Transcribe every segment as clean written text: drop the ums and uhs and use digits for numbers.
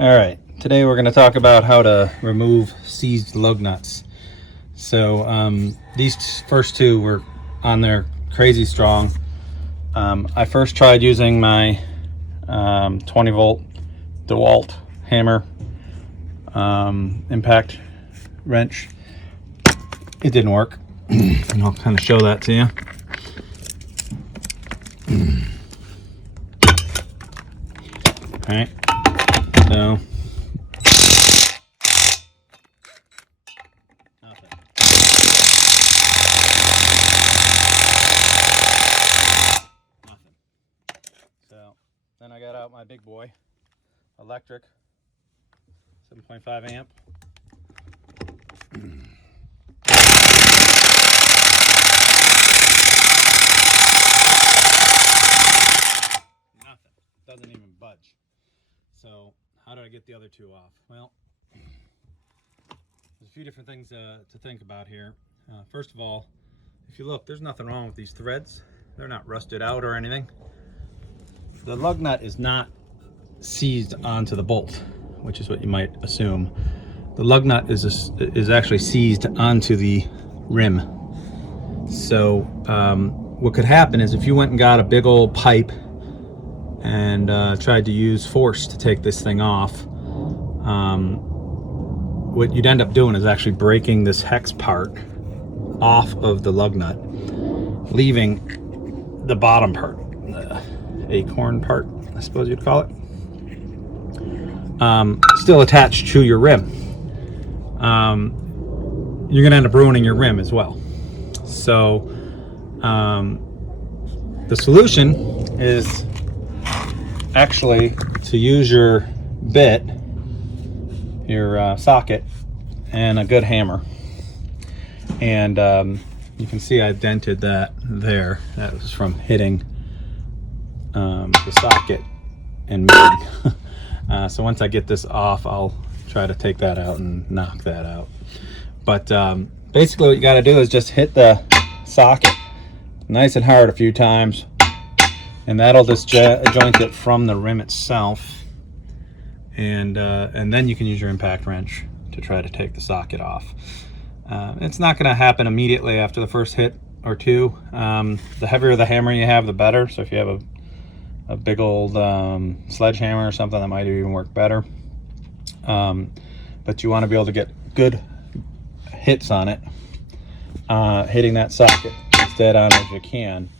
All right, today we're going to talk about how to remove seized lug nuts. So these first two were on there crazy strong. I first tried using my 20 volt DeWalt hammer impact wrench. It didn't work. And I'll kind of show that to you. All right, so nothing. So then I got out my big boy, electric, 7.5 amp. Nothing. Doesn't even budge. So how do I get the other two off? Well, there's a few different things to think about here. First of all, if you look, there's nothing wrong with these threads. They're not rusted out or anything. The lug nut is not seized onto the bolt, which is what you might assume. The lug nut is actually seized onto the rim. So what could happen is if you went and got a big old pipe and tried to use force to take this thing off, what you'd end up doing is actually breaking this hex part off of the lug nut, leaving the bottom part, the acorn part, I suppose you'd call it, still attached to your rim. You're gonna end up ruining your rim as well. So the solution is actually to use your bit, your socket, and a good hammer. And you can see I dented that there. That was from hitting the socket and moving. So once I get this off, I'll try to take that out and knock that out. But basically what you got to do is just hit the socket nice and hard a few times, and that'll disjoint it from the rim itself, and then you can use your impact wrench to try to take the socket off. It's not going to happen immediately after the first hit or two. The heavier the hammer you have, the better. So if you have a big old sledgehammer or something, that might even work better. But you want to be able to get good hits on it, hitting that socket as dead on as you can,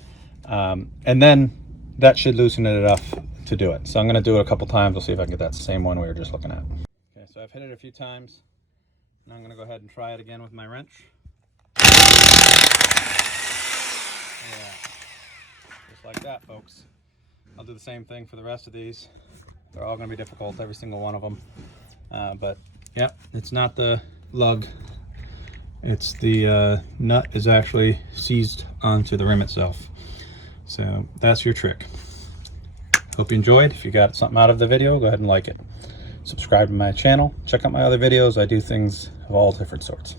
and then that should loosen it enough to do it. So I'm going to do it a couple times. We'll see if I can get that same one we were just looking at. Okay, so I've hit it a few times. Now I'm going to go ahead and try it again with my wrench. Yeah. Just like that, folks. I'll do the same thing for the rest of these. They're all going to be difficult, every single one of them. But yeah, it's not the lug. It's the nut is actually seized onto the rim itself. So that's your trick. Hope you enjoyed. If you got something out of the video, go ahead and like it. Subscribe to my channel. Check out my other videos. I do things of all different sorts.